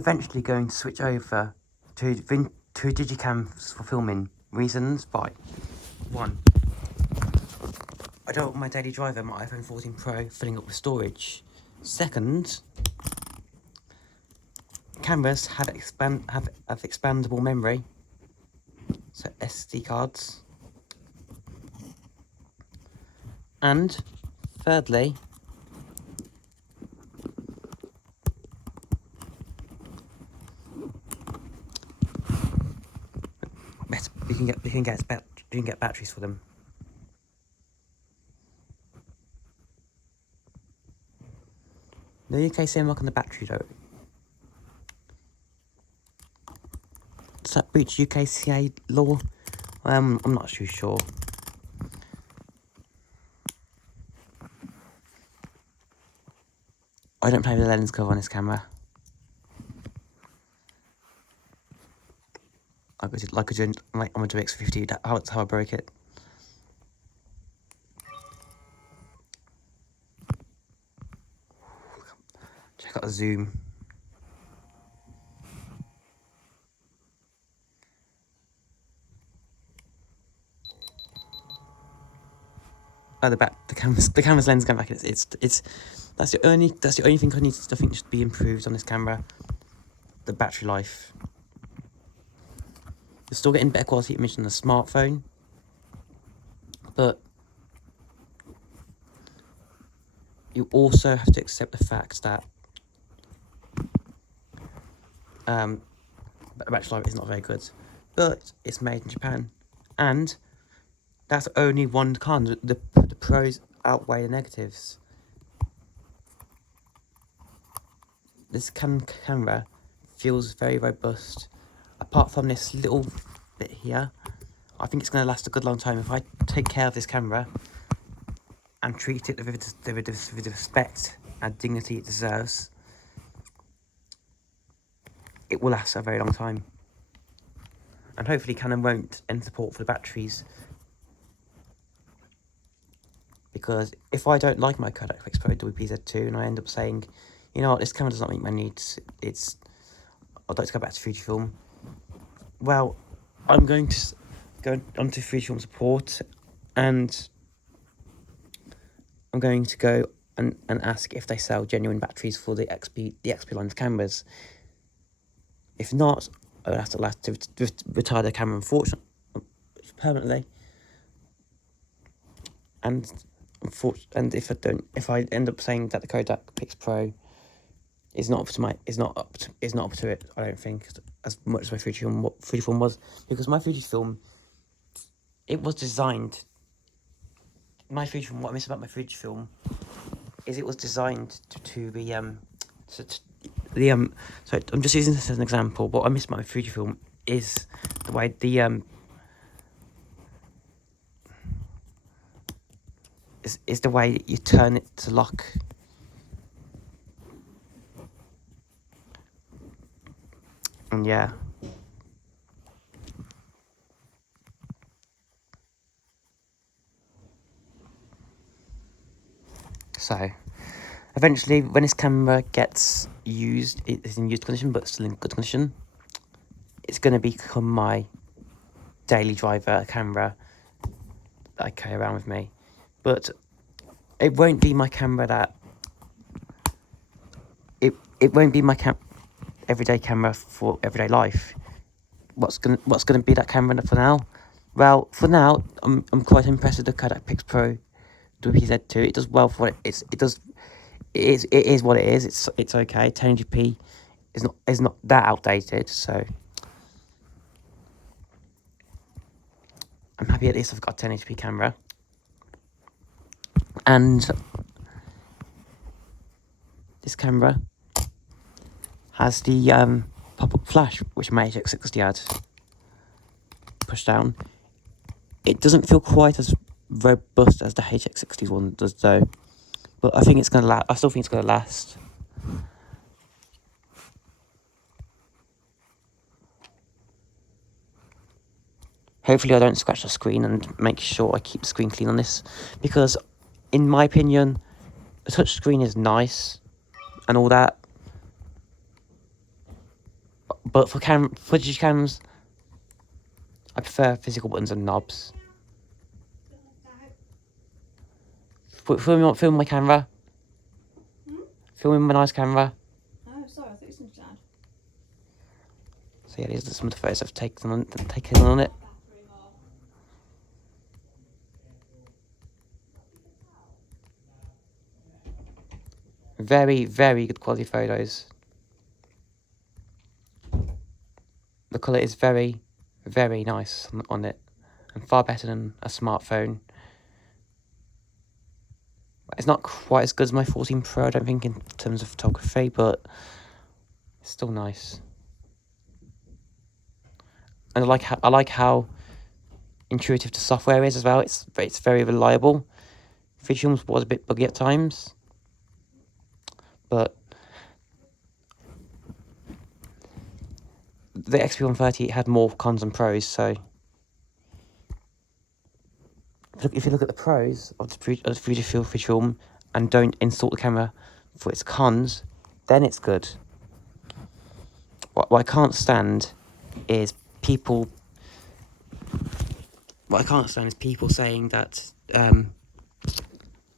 Eventually going to switch over to digicams for filming reasons. By 1, I don't want my daily driver, my iPhone 14 Pro, filling up with storage. 2nd, cameras have expandable memory, so SD cards. And thirdly, you can get batteries for them. The UK mark on the battery though. Does that breach UKCA law? I'm not too sure. I don't play with the lens cover on this camera. I'm gonna do X50. That's how I broke it. Check out the zoom. Oh, the camera's lens going back. It's that's the only thing I think should be improved on this camera. The battery life. You're still getting better quality image than the smartphone, but you also have to accept the fact that the battery life is not very good. But it's made in Japan, and that's only one con. The pros outweigh the negatives. This camera feels very robust. Apart from this little bit here, I think it's going to last a good long time. If I take care of this camera and treat it with the respect and dignity it deserves, it will last a very long time. And hopefully Canon won't end support for the batteries. Because if I don't like my Kodak X-Pro WPZ2 and I end up saying, you know what, this camera does not meet my needs, I'd like to go back to Fujifilm, well, I'm going to go onto Fujifilm support and I'm going to go and ask if they sell genuine batteries for the XP line of cameras. If not, I would have to retire the camera, unfortunately, permanently. And if I end up saying that the Kodak Pix Pro is not up to it, I don't think, as much as my Fujifilm was, because my Fujifilm, it was designed. What I miss about my Fujifilm is it was designed to be so I'm just using this as an example. What I miss about my Fujifilm is the way is the way you turn it to lock. And yeah. So, eventually, when this camera gets used, it is in used condition, but still in good condition, it's going to become my daily driver camera that I carry around with me. But it won't be my camera that... It won't be my everyday camera for everyday life. What's gonna be that camera for now? Well, for now, I'm quite impressed with the Kodak Pix Pro WPZ2. It does well for what it is. It is what it is. It's okay. 1080p is not that outdated, so I'm happy at least I've got a 1080p camera. And this camera has the pop-up flash, which my HX60 had. Push down. It doesn't feel quite as robust as the HX60 one does, though. But I think it's gonna last. I still think it's gonna last. Hopefully, I don't scratch the screen, and make sure I keep the screen clean on this, because, in my opinion, a touch screen is nice and all that, But for digicams, I prefer physical buttons and knobs. Film my camera. Filming my nice camera. Oh, sorry, I thought you said Dad. So yeah, these are some of the photos I've taken on it. Very, very good quality photos. The colour is very, very nice on it, and far better than a smartphone. It's not quite as good as my 14 Pro, I don't think, in terms of photography, but it's still nice. And I like how intuitive the software is as well. It's very reliable. Fujifilm's was a bit buggy at times, but the XP130 had more cons than pros. So if you look at the pros of the Fujifilm and don't insult the camera for its cons, then it's good. What I can't stand is people. What I can't stand is people saying that.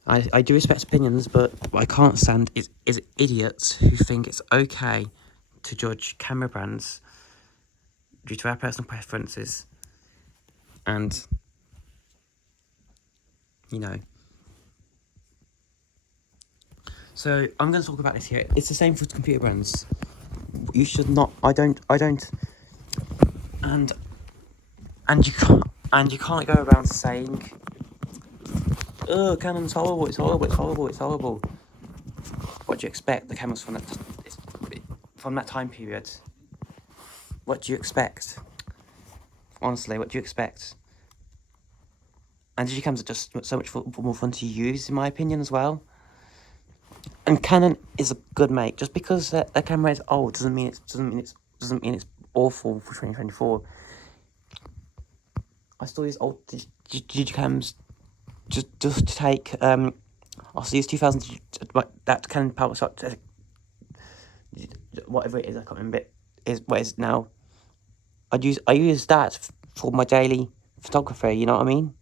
I do respect opinions, but what I can't stand is idiots who think it's okay to judge camera brands due to our personal preferences, and you know. So I'm going to talk about this here. It's the same for computer brands. You should not. I don't. And you can't go around saying, "Oh, Canon's horrible. It's horrible. It's horrible. It's horrible." What do you expect? The cameras from that time period. What do you expect? Honestly, what do you expect? And digicams are just so much more fun to use, in my opinion, as well. And Canon is a good make. Just because their camera is old doesn't mean it's awful for 2024. I still use old digicams just to take I still use 2000 that Canon power shot, whatever it is, I can't remember it is what it is now. I use that for my daily photography, you know what I mean?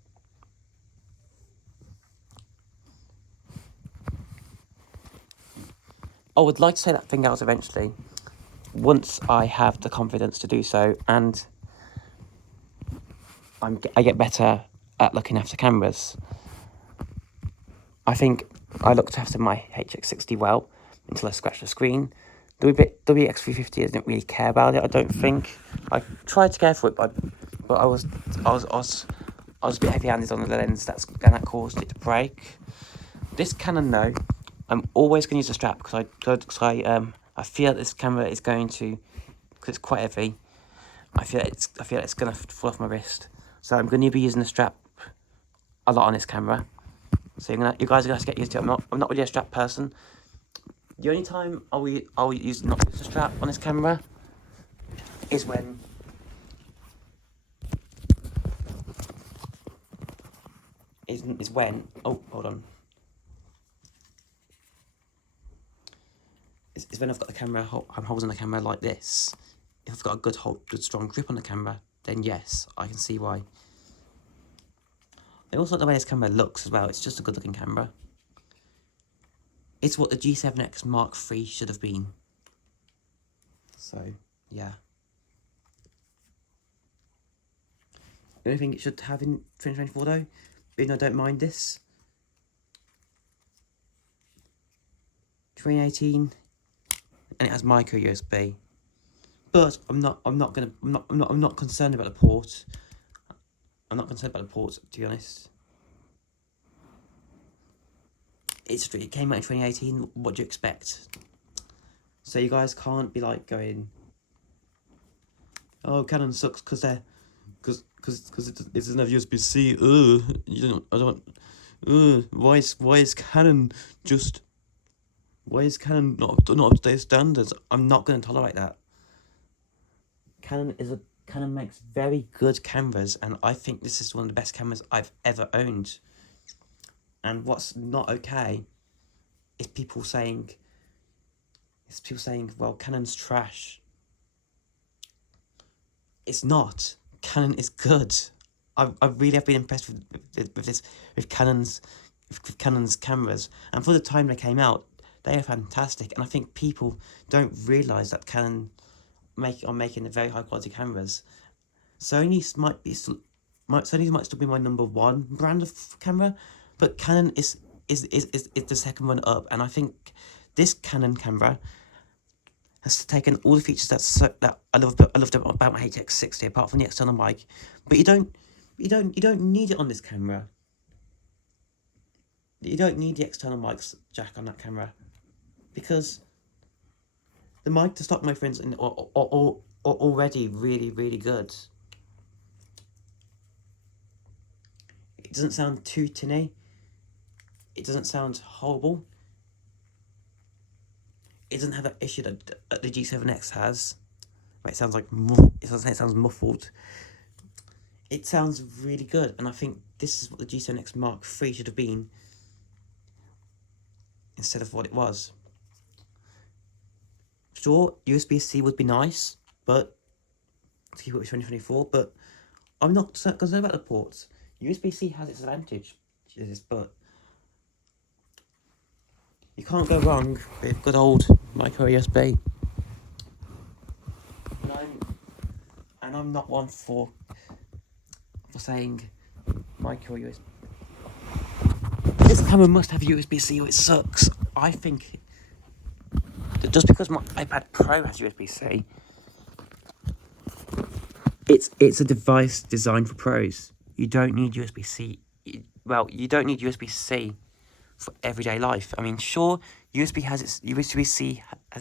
I would like to say that thing else eventually, once I have the confidence to do so, and I get better at looking after cameras. I think I looked after my HX60 well until I scratched the screen. The WX350 didn't really care about it, I don't think. I tried to care for it, but I was a bit heavy-handed on the lens, and that caused it to break. This Canon, though, I'm always going to use a strap because I feel this camera is going to, because it's quite heavy. I feel it's going to fall off my wrist, so I'm going to be using a strap a lot on this camera. So you guys are going to get used to it. I'm not really a strap person. The only time I'll use not use a strap on this camera is when oh, hold on. Is when I've got the camera, I'm holding the camera like this. If I've got a good strong grip on the camera, then yes, I can see why. I also like the way this camera looks as well. It's just a good looking camera. It's what the G7X Mark III should have been. So, yeah. The only thing it should have in 2024 though, even though I don't mind this, 2018, and it has micro USB. But I'm not concerned about the port. I'm not concerned about the port, to be honest. It came out in 2018. What do you expect? So you guys can't be like going, "Oh, Canon sucks because it doesn't have USB-C. Why is Canon just? Why is Canon not up to their standards?" I'm not going to tolerate that. Canon makes very good cameras, and I think this is one of the best cameras I've ever owned. And what's not okay is people saying, well, Canon's trash. It's not. Canon is good. I really have been impressed with Canon's cameras, and for the time they came out, they are fantastic. And I think people don't realise that Canon are making the very high quality cameras. Sony's might still be my number one brand of camera, but Canon is the second one up, and I think this Canon camera has taken all the features that I loved about my HX60, apart from the external mic, but you don't need it on this camera. You don't need the external mic jack on that camera, because the mic, the stock microphones are already really good. It doesn't sound too tinny. It doesn't sound horrible. It doesn't have that issue that the G7X has, where it sounds like it sounds muffled. It sounds really good, and I think this is what the G7X Mark III should have been instead of what it was. Sure, USB-C would be nice, but to keep it with 2024. But I'm not concerned about the ports. USB-C has its advantages, but you can't go wrong with good old micro USB. And I'm not one for saying micro USB. This camera must have USB-C or it sucks. I think that just because my iPad Pro has USB-C, it's a device designed for pros. You don't need USB-C. You don't need USB-C for everyday life. I mean, sure, USB-C has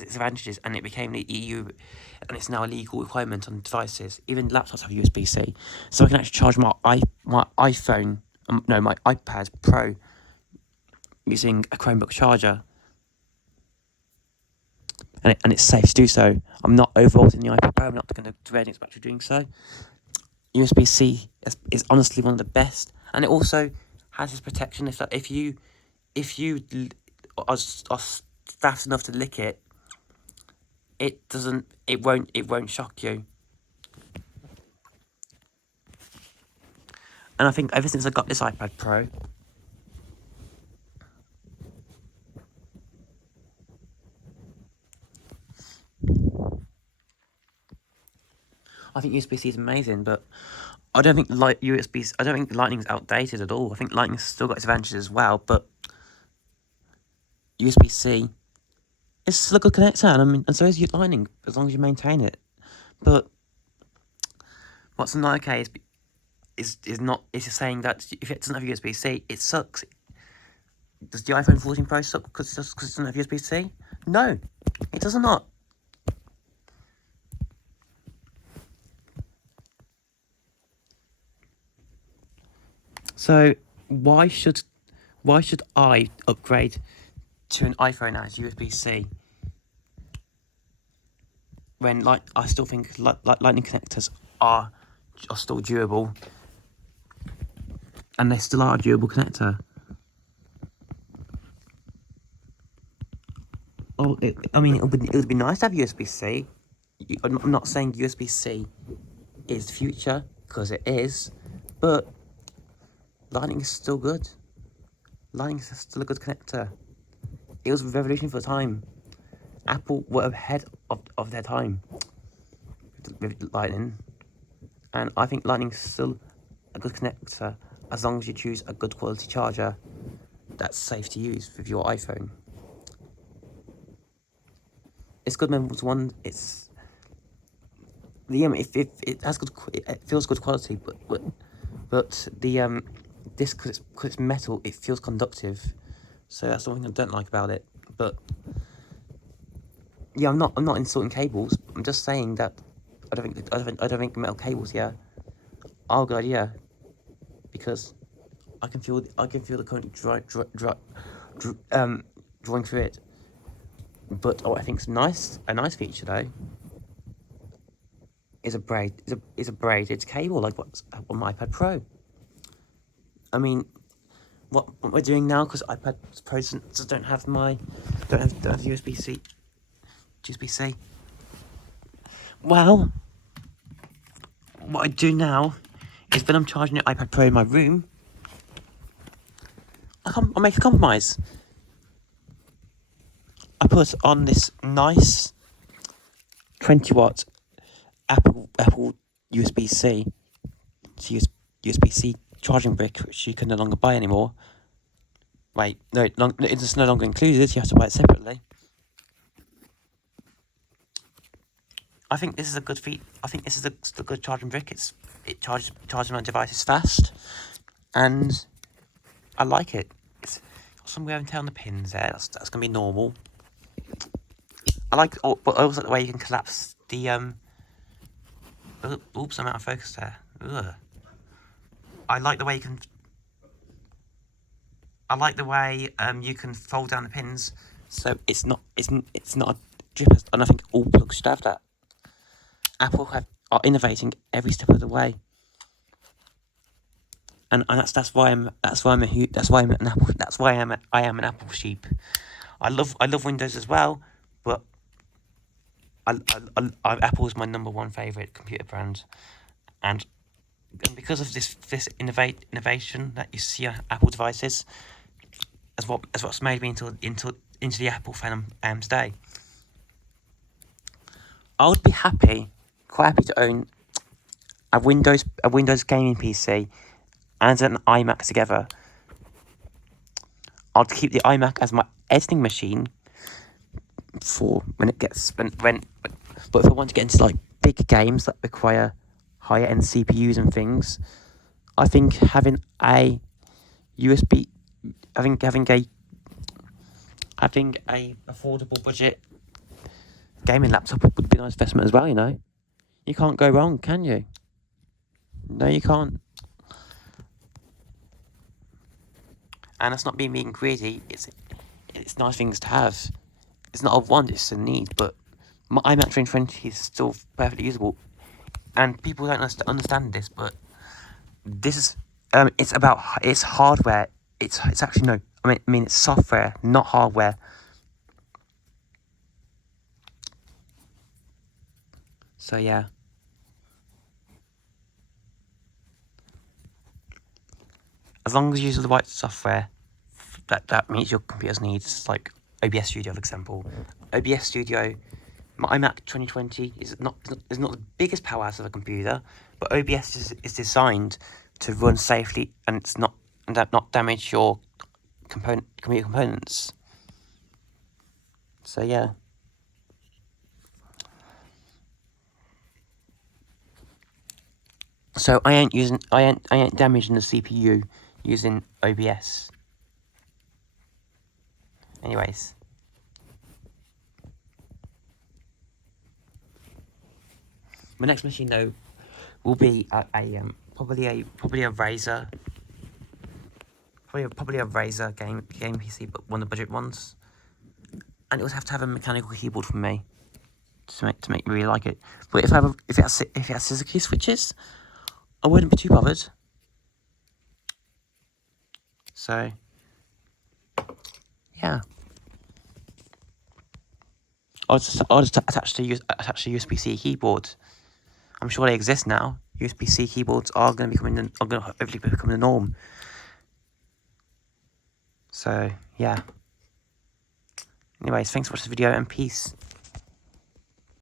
its advantages, and it became the EU, and it's now a legal requirement on devices. Even laptops have USB-C, so I can actually charge my iPhone, my iPad Pro, using a Chromebook charger, and it's safe to do so. I'm not overvolting the iPad Pro. I'm not going to drain its battery doing so. USB-C is honestly one of the best, and it also has this protection. If you are fast enough to lick it, it won't shock you. And I think ever since I got this iPad Pro, I think USB-C is amazing, but I don't think I don't think Lightning's outdated at all. I think Lightning's still got its advantages as well, but USB-C is still a good connector, and so is Lightning, as long as you maintain it. But what's not okay is just saying that if it doesn't have USB-C, it sucks. Does the iPhone 14 Pro suck because it doesn't have USB-C? No, it does not. So why should I upgrade to an iPhone that has USB-C when I still think Lightning connectors are still durable, and they still are a durable connector? Oh, it would be nice to have USB-C. I'm not saying USB-C is the future, because it is, but Lightning is still good. Lightning is still a good connector. It was a revolution for the time. Apple were ahead of their time with Lightning, and I think Lightning is still a good connector as long as you choose a good quality charger that's safe to use with your iPhone. It's good members one. It has good. It feels good quality, but the this because it's metal, it feels conductive. So that's something I don't like about it. But yeah, I'm not insulting cables. I'm just saying that I don't think metal cables are a good idea, because I can feel the current drawing through it. But what I think's a nice feature though, is a braided cable like what's on my iPad Pro. I mean, what we're doing now, because iPad Pros don't have USB-C. Well, what I do now is when I'm charging the iPad Pro in my room, I make a compromise. I put on this nice 20-watt Apple USB-C to USB-C charging brick, which you can no longer buy anymore. Wait, no, it's no longer included. You have to buy it separately. I think this is a good feat. I think this is a good charging brick. It charges my devices fast, and I like it. It's got some wear and tear on the pins there. That's gonna be normal. But I also like the way you can collapse the Oops, I'm out of focus there. Ugh. I like the way you can fold down the pins, so it's not a dripper, and I think all plugs should have that. Apple are innovating every step of the way, and that's why I'm an Apple sheep. I love Windows as well, but Apple is my number one favorite computer brand, and because of this innovation that you see on Apple devices, as what's made me into the Apple fan I am today. I would be quite happy to own a Windows gaming PC and an iMac together. I'd keep the iMac as my editing machine for when it gets but if I want to get into like big games that require higher end CPUs and things, I think having a affordable budget gaming laptop would be a nice investment as well. You know, you can't go wrong, can you? No, you can't. And it's not being greedy. It's nice things to have. It's not a want, it's a need. But my iMac 2020 is still perfectly usable, and people don't understand this. But this is it's hardware. It's actually no. I mean it's software, not hardware. So yeah. As long as you use the right software that meets your computer's needs, like OBS Studio, for example. OBS Studio, my iMac 2020 is not the biggest powerhouse of a computer, but OBS is designed to run safely and not damage your computer components. So yeah. So I ain't damaging the CPU using OBS. Anyways. My next machine though will be probably a Razer. Probably a Razer game PC, but one of the budget ones. And it would have to have a mechanical keyboard for me to make me really like it. But if it has scissor key switches, I wouldn't be too bothered. So yeah. I'll just attach a USB-C keyboard. I'm sure they exist now. USB-C keyboards are going to hopefully become the norm. So yeah. Anyways, thanks for watching this video and peace.